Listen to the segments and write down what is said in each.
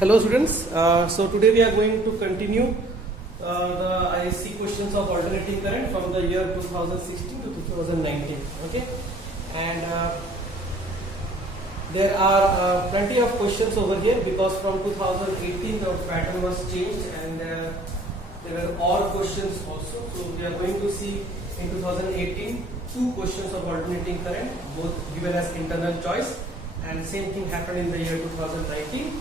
Hello students, so today we are going to continue the ISC questions of alternating current from the year 2016 to 2019. Okay, and there are plenty of questions over here because from 2018 the pattern was changed and there were all questions also. So we are going to see in 2018 two questions of alternating current, both given as internal choice, and same thing happened in the year 2019.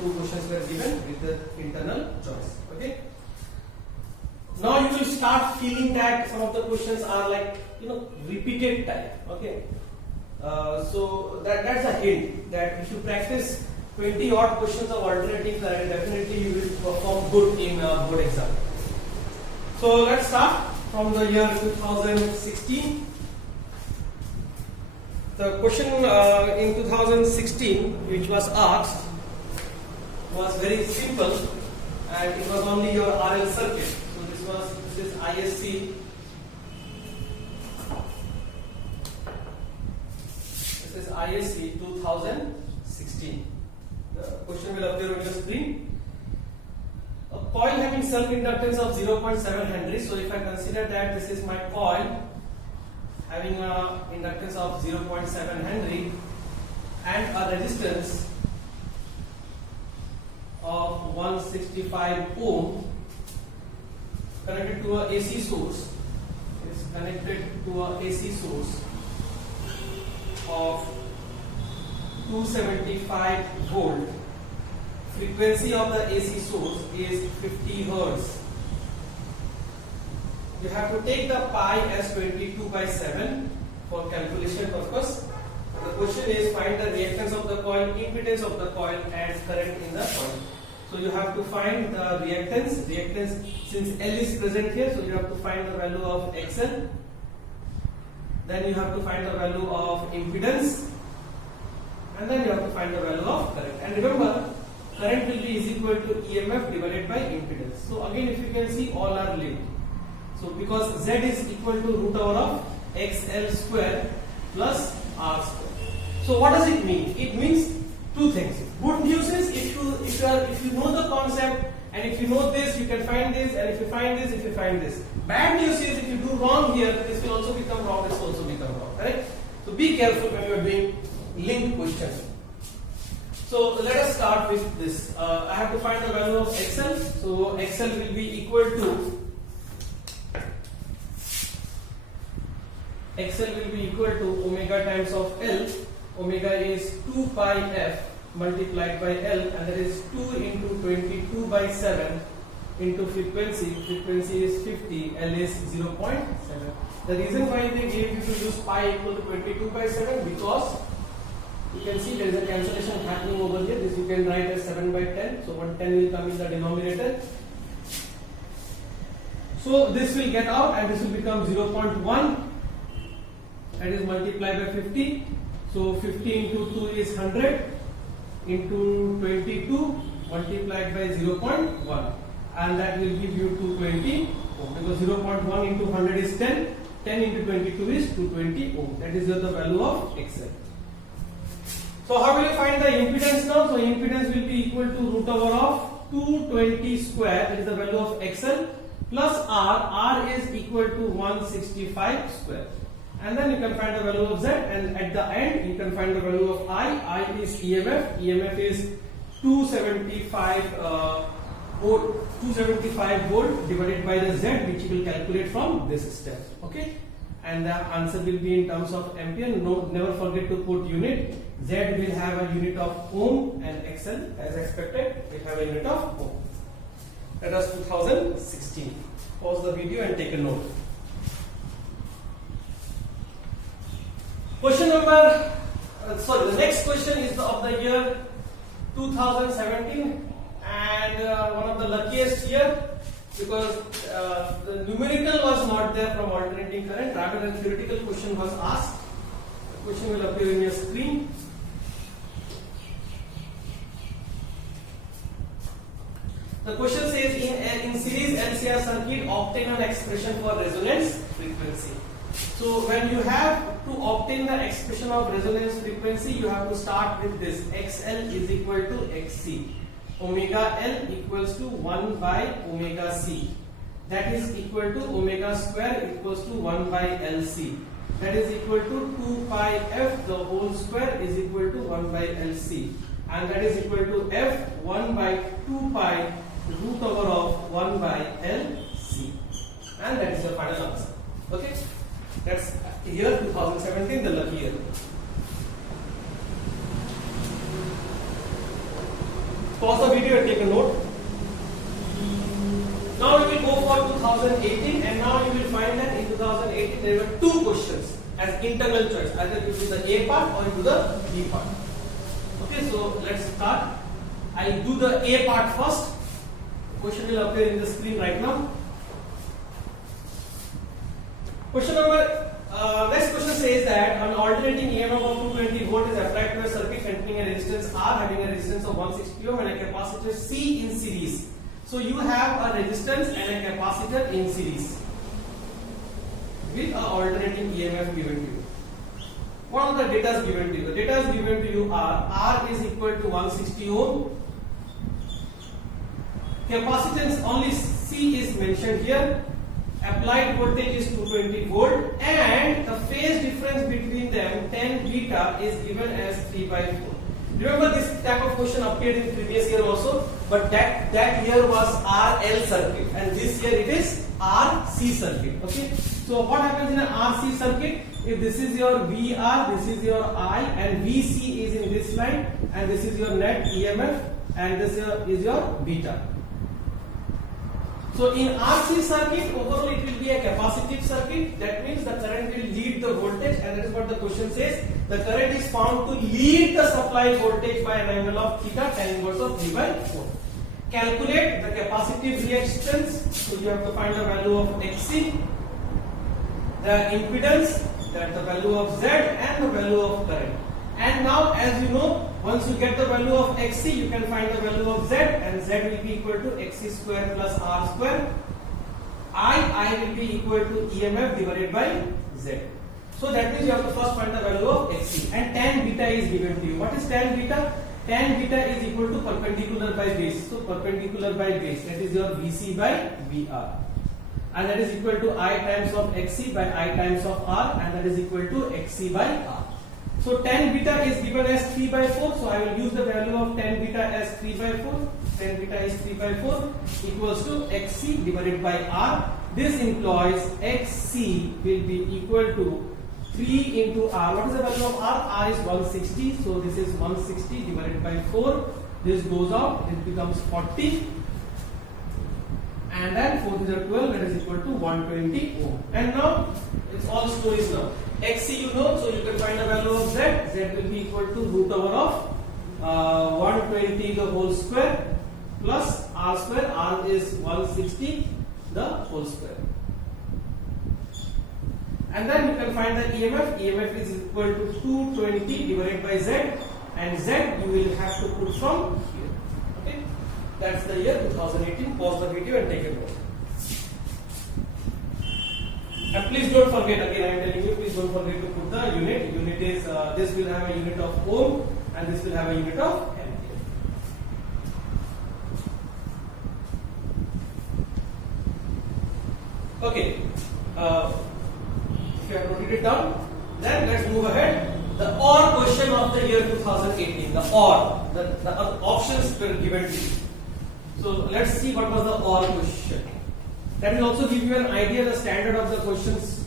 Two questions were given with the internal choice. Okay. Now you will start feeling that some of the questions are like repeated type. Okay. So that's a hint that if you practice 20 odd questions of alternating current, definitely you will perform good in board exam. So let's start from the year 2016. The question in 2016 which was asked was very simple and it was only your RL circuit. So this is ISC. This is ISC 2016. The question will appear on your screen. A coil having self-inductance of 0.7 Henry. So if I consider that this is my coil having a inductance of 0.7 Henry and a resistance of 165 ohm connected to a AC source, is connected to a AC source of 275 volt. Frequency of the AC source is 50 Hertz. You have to take the pi as 22/7 for calculation purpose. The question is find the reactance of the coil, impedance of the coil and current in the coil. So you have to find the reactance. Since L is present here, so you have to find the value of XL. Then you have to find the value of impedance. And then you have to find the value of current. And remember, current will be is equal to EMF divided by impedance. So again, if you can see, all are linked. So because Z is equal to root over of XL square plus R square. So what does it mean? It means two things. Good news is if you know the concept and if you know this, you can find this, and if you find this, if you find this. Bad news is if you do wrong here, this will also become wrong, this will also become wrong. Correct? So be careful when you are doing linked questions. So let us start with this. I have to find the value of XL. So XL will be equal to omega times of L. Omega is 2 pi f multiplied by L, and that is 2 into 22/7 into frequency. Frequency is 50. L is 0.7. The reason why they gave you to use pi equal to 22/7 because you can see there is a cancellation happening over here. This you can write as 7/10. So 110 will come in the denominator. So this will get out and this will become 0.1. That is multiplied by 50. So 50 into 2 is 100 into 22 multiplied by 0.1, and that will give you 220 ohm, because 0.1 into 100 is 10. 10 into 22 is 220 ohm. That is the value of XL. So how will you find the impedance now? So impedance will be equal to root over of 220 square, that is the value of XL, plus R. R is equal to 165 square. And then you can find the value of Z, and at the end you can find the value of I. I is EMF. EMF is 275 volt divided by the Z, which you will calculate from this step. Okay, and the answer will be in terms of ampere. No, never forget to put unit. Z will have a unit of ohm, and XL, as expected, will have a unit of ohm. That was 2016. Pause the video and take a note. Question number, the next question is of the year 2017, and one of the luckiest year because the numerical was not there from alternating current, rather than theoretical question was asked. The question will appear in your screen. The question says in series LCR circuit obtain an expression for resonance frequency. So when you have to obtain the expression of resonance frequency, you have to start with this. XL is equal to XC. omega L equals to 1 by omega C. That is equal to omega square equals to 1 by LC. That is equal to 2 pi F the whole square is equal to 1 by LC. And that is equal to F 1 by 2 pi root over of 1 by LC. And that is the final answer. Okay? That's year 2017, the lucky year. Pause the video and take a note. Now we will go for 2018, and now you will find that in 2018 there were two questions as internal choice. Either you do the A part or you do the B part. Okay, so let's start. I do the A part first. Question will appear in the screen right now. Question number, next question says that an alternating EMF of 220 volt is applied to a circuit containing a resistance R having a resistance of 160 ohm and a capacitor C in series. So you have a resistance and a capacitor in series with an alternating EMF given to you. What are the data given to you? The data given to you are R is equal to 160 ohm. Capacitance only C is mentioned here. Applied voltage is 220 volt and the phase difference between them 10 beta is given as 3 by 4. Remember this type of question appeared in previous year also, but that year was RL circuit and this year it is RC circuit. Okay, so what happens in an RC circuit? If this is your VR, this is your I, and VC is in this line, and this is your net EMF, and this is your beta. So in RC circuit, overall it will be a capacitive circuit. That means the current will lead the voltage, and that is what the question says. The current is found to lead the supply voltage by an angle of theta, tan inverse of 3 by 4. Calculate the capacitive reactance. So you have to find the value of XC, the impedance, that the value of Z, and the value of current. And now, as you know, once you get the value of XC, you can find the value of Z, and Z will be equal to XC square plus R square. I will be equal to EMF divided by Z. So that means you have to first find the value of XC, and tan beta is given to you. What is tan beta? Tan beta is equal to perpendicular by base. So perpendicular by base, that is your VC by VR. And that is equal to I times of XC by I times of R, and that is equal to XC by R. So tan beta is given as 3 by 4. So I will use the value of tan beta as 3 by 4. Tan beta is 3 by 4 equals to XC divided by R. This implies XC will be equal to 3 into R. What is the value of R? R is 160. So this is 160 divided by 4. This goes out. It becomes 40. And then 4 is 12. That is equal to 120 ohm. And now it's all stories now. XC you know, so you can find the value of Z. Z will be equal to root over of 120 the whole square plus R square. R is 160 the whole square. And then you can find the EMF. EMF is equal to 220 divided by Z, and Z you will have to put from here. Okay, that's the year 2018. Pause the video and take a note. And please don't forget, again I am telling you, please don't forget to put the unit. Unit is, this will have a unit of ohm and this will have a unit of ampere. Okay, if you have noted it down, then let's move ahead. The OR question of the year 2018, the OR, the options were given to you. So let's see what was the OR question. That will also give you an idea the standard of the questions.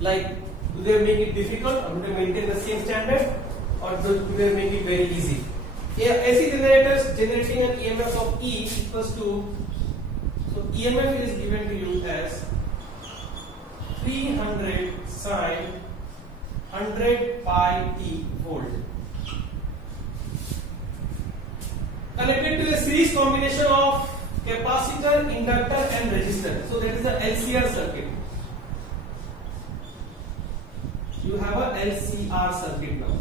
Like, do they make it difficult or do they maintain the same standard, or do they make it very easy? AC generators generating an EMF of E equals to, so EMF is given to you as 300 sine 100 pi t volt. Connected to a series combination of capacitor, inductor and resistor. So that is the LCR circuit. You have a LCR circuit now.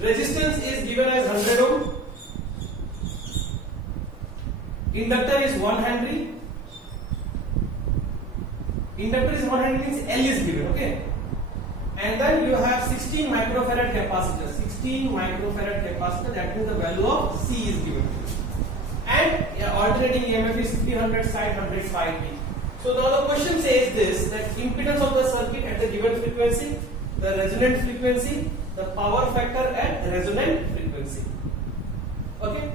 Resistance is given as 100 ohm. Inductor is 1 Henry. Inductor is 1 Henry means L is given, okay? And then you have 16 microfarad capacitor. 16 microfarad capacitor. That means the value of C is given. And alternating EMF is 300 sine 100 phi t. So now the question says this, that impedance of the circuit at the given frequency, the resonant frequency, the power factor at the resonant frequency. Okay.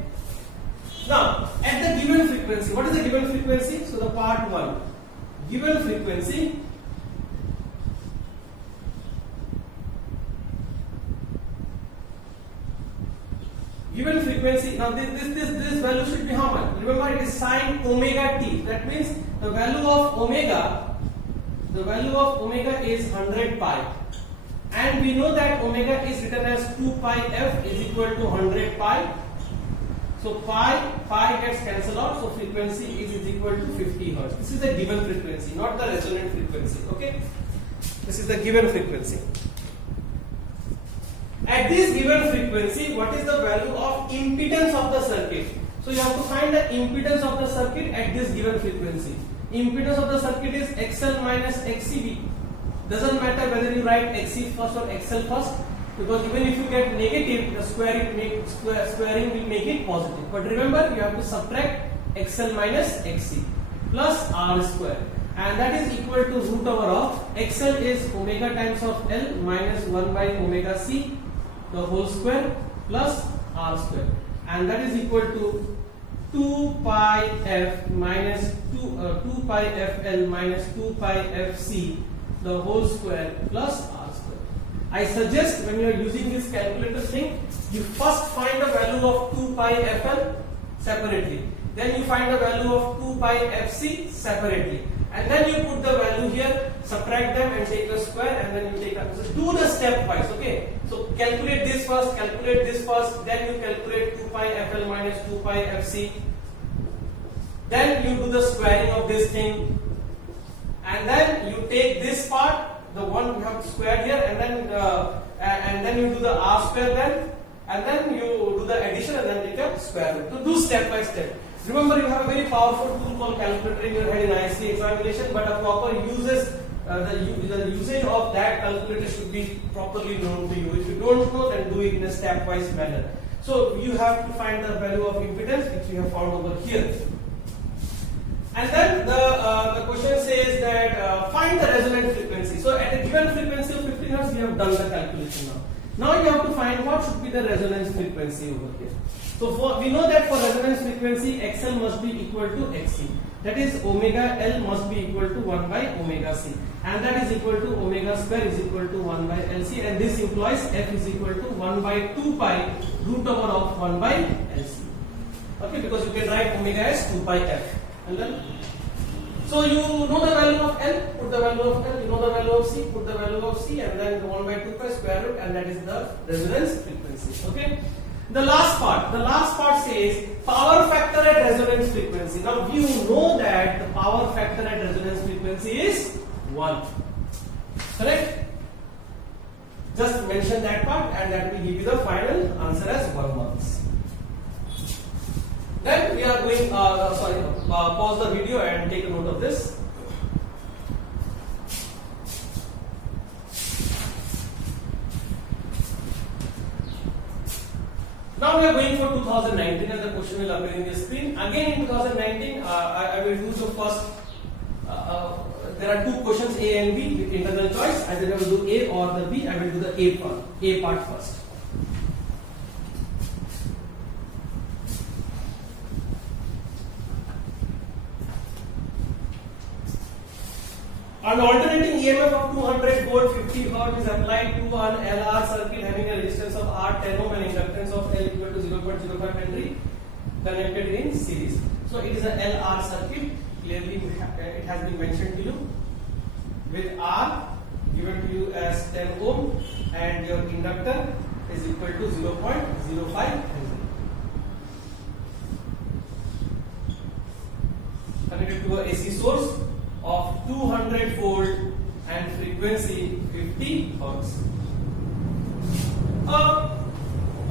Now at the given frequency, what is the given frequency? So the part 1, given frequency. Given frequency, now this value should be how much? Remember, it is sine omega t. That means the value of omega is 100 pi, and we know that omega is written as 2 pi f is equal to 100 pi. So pi gets cancelled out, so frequency is equal to 50 hertz. This is the given frequency, not the resonant frequency. Okay, this is the given frequency. At this given frequency, what is the value of impedance of the circuit? So you have to find the impedance of the circuit at this given frequency. Impedance of the circuit is XL minus XC. Doesn't matter whether you write XC first or XL first, because even if you get negative, the squaring will make it positive. But remember, you have to subtract XL minus XC plus R square, and that is equal to root over of XL is omega times of L minus 1 by omega C, the whole square, plus R square, and that is equal to 2 pi f minus 2 pi fl minus 2 pi fc, the whole square, plus R square. I suggest when you are using this calculator thing, you first find the value of 2 pi fl separately, then you find the value of 2 pi fc separately, and then you put the value here, subtract them and take the square, and then you take the, so do the stepwise. Okay, so calculate this first, then you calculate 2 pi fl minus 2 pi fc, then you do the squaring of this thing, and then you take this part, the one you have squared here, and then you do the R square then, and then you do the addition and then take a square root. To do step by step. Remember, you have a very powerful tool called calculator in your head in IC examination, but a proper the usage of that calculator should be properly known to you. If you don't know, then do it in a stepwise manner. So you have to find the value of impedance, which we have found over here. And then the question says that find the resonant frequency. So at a given frequency of 50 Hz, we have done the calculation now. Now you have to find what should be the resonance frequency over here. So we know that for resonance frequency, XL must be equal to XC. That is, omega L must be equal to 1 by omega C, and that is equal to omega square is equal to 1 by LC, and this implies F is equal to 1 by 2 pi root over of 1 by LC. Okay, because you can write omega as 2 pi F. And then, so you know the value of L, put the value of L, you know the value of C, put the value of C, and then 1 by 2 pi square root, and that is the resonance frequency. Okay. The last part says power factor at resonance frequency. Now you know that the power factor at resonance frequency is 1. Correct? Just mention that part, and that will give you the final answer as 1 marks. Then we are going, pause the video and take a note of this. Now we are going for 2019, and the question will appear in the screen. Again in 2019, I will do the first, there are two questions A and B with internal choice. Either I will do A or the B. I will do the A part first. An alternating EMF of 200 volt 50 Hz is applied to an LR circuit having a resistance of R 10 ohm and inductance of L equal to 0.05 Henry connected in series. So it is a LR circuit. Clearly it has been mentioned to you with R given to you as 10 ohm and your inductor is equal to 0.05 Henry. Connected to a AC source of 200 volt and frequency 50 Hz.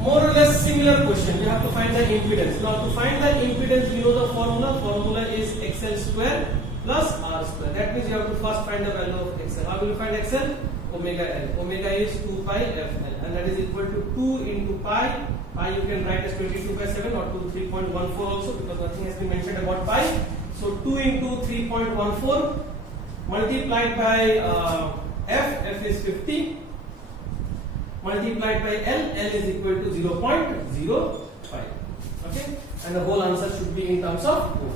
More or less similar question. You have to find the impedance. Now to find the impedance, you know the formula. Formula is XL square plus R square. That means you have to first find the value of XL. How will you find XL? omega L. Omega is 2 pi FL, and that is equal to 2 into pi. Pi you can write as 22 by 7 or 3.14 also, because nothing has been mentioned about pi. So 2 into 3.14 multiplied by F is 50, multiplied by L is equal to 0.05. Okay, and the whole answer should be in terms of O.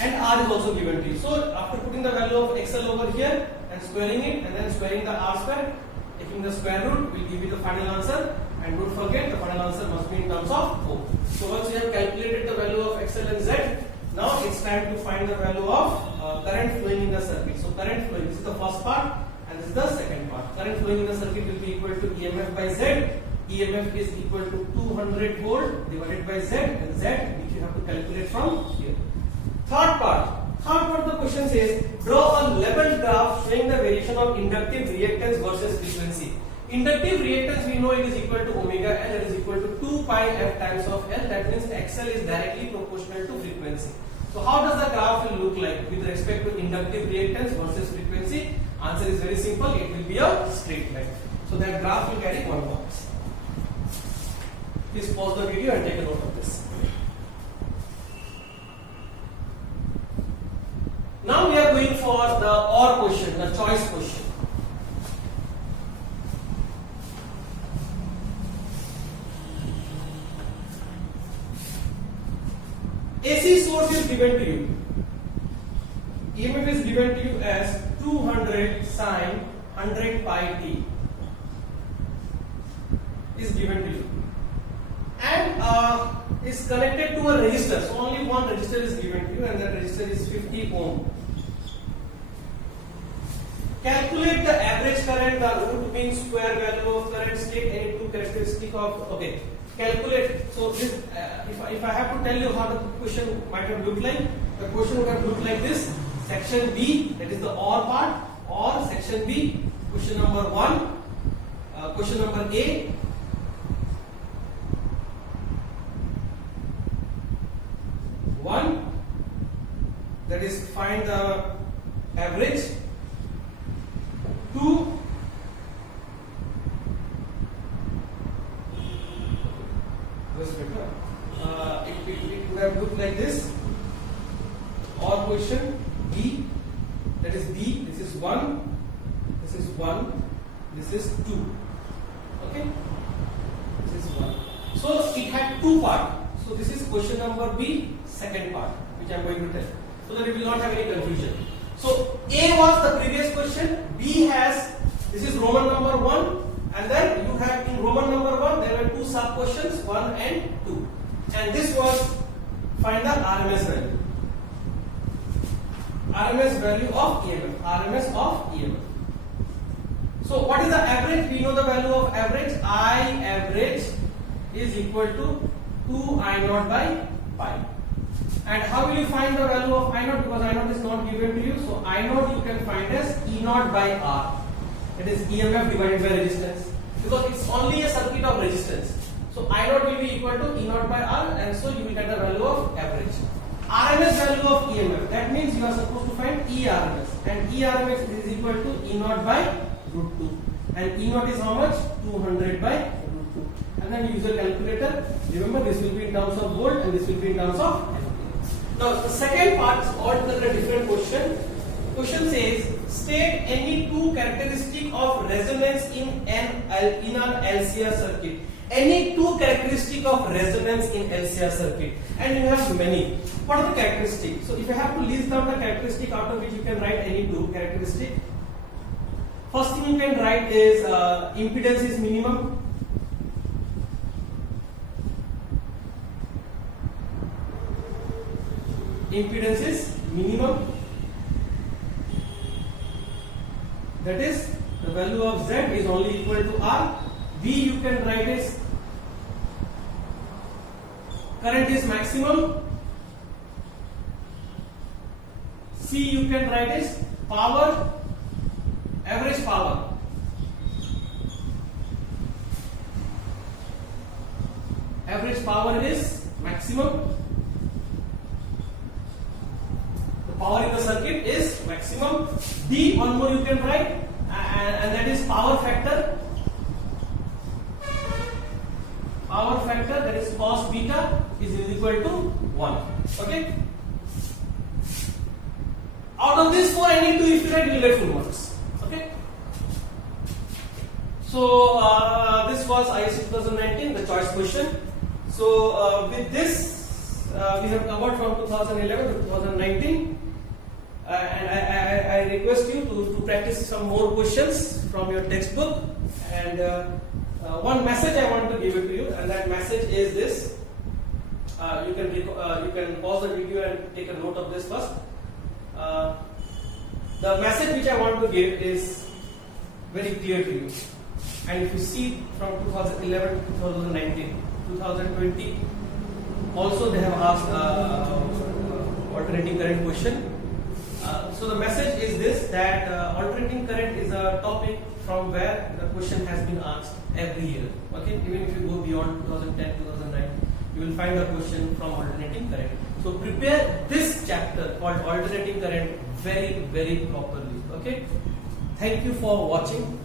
And R is also given to you. So after putting the value of XL over here and squaring it, and then squaring the R square, taking the square root will give you the final answer. And don't forget, the final answer must be in terms of O. So once you have calculated the value of XL and Z, now it's time to find the value of current flowing in the circuit. So current flowing, this is the first part, and this is the second part. Current flowing in the circuit will be equal to EMF by Z. EMF is equal to 200 volt divided by Z, and Z which you have to calculate from here. Third part of the question says, draw a level graph showing the variation of inductive reactance versus frequency. Inductive reactance, we know it is equal to omega L, that is equal to 2 pi F times of L. That means XL is directly proportional to frequency. So how does the graph will look like with respect to inductive reactance versus frequency? Answer is very simple, it will be a straight line. So that graph will carry one box. Please pause the video and take a note of this. Now we are going for the OR question, the choice question. AC source is given to you. EMF is given to you as 200 sine 100 pi t is given to you, and is connected to a resistor. So only one resistor is given to you, and that resistor is 50 ohm. Calculate the average current, the root mean square value of current, state any two characteristic of, okay, calculate. So this, if I have to tell you how the question might have looked like, the question would have looked like this. Section B, that is the OR part, or section B, question number 1, question number A. That is find the average. 2, it would have looked like this. Or question B, that is B, this is 1, this is 1, this is 2. Okay, this is 1. So it had two parts. So this is question number B, second part, which I am going to tell, so that it will not have any confusion. So A was the previous question, B has, this is Roman number 1, and then you have in Roman number 1 there were two sub questions, 1 and 2, and this was find the RMS value. RMS value of EMF. RMS of EMF. So what is the average? We know the value of average. I average is equal to 2 I naught by pi. And how will you find the value of I naught? Because I naught is not given to you. So I naught you can find as E naught by R. That is EMF divided by resistance. Because it's only a circuit of resistance. So I naught will be equal to E naught by R, and so you will get the value of average. RMS value of EMF. That means you are supposed to find ERMS, and ERMS is equal to E naught by root 2, and E naught is how much? 200 by root 2. And then use a calculator. Remember, this will be in terms of volt and this will be in terms of ampere. Now the second part is altogether a different question. Question says state any two characteristic of resonance in an LCR circuit. Any two characteristic of resonance in LCR circuit, and you have many. What are the characteristics? So if you have to list down the characteristic out of which you can write any two characteristic. First thing you can write is impedance is minimum. Impedance is minimum. That is, the value of Z is only equal to R. B you can write is current is maximum. C you can write is power, average power. Average power is maximum. The power in the circuit is maximum. D, one more you can write, and that is power factor. Power factor, that is cos beta, is equal to 1. Okay. Out of this 4, I need to, if you write, you will get full marks. Okay. So this was ISC 2019, the choice question. So with this, we have covered from 2011 to 2019, and I request you to practice some more questions from your textbook. And one message I want to give it to you, and that message is this. You can pause the video and take a note of this first. The message which I want to give is very clear to you. And if you see from 2011 to 2019, 2020, also they have asked alternating current question. So the message is this, that alternating current is a topic from where the question has been asked every year. Okay, even if you go beyond 2010, 2009, you will find a question from alternating current. So prepare this chapter called alternating current very, very properly. Okay. Thank you for watching.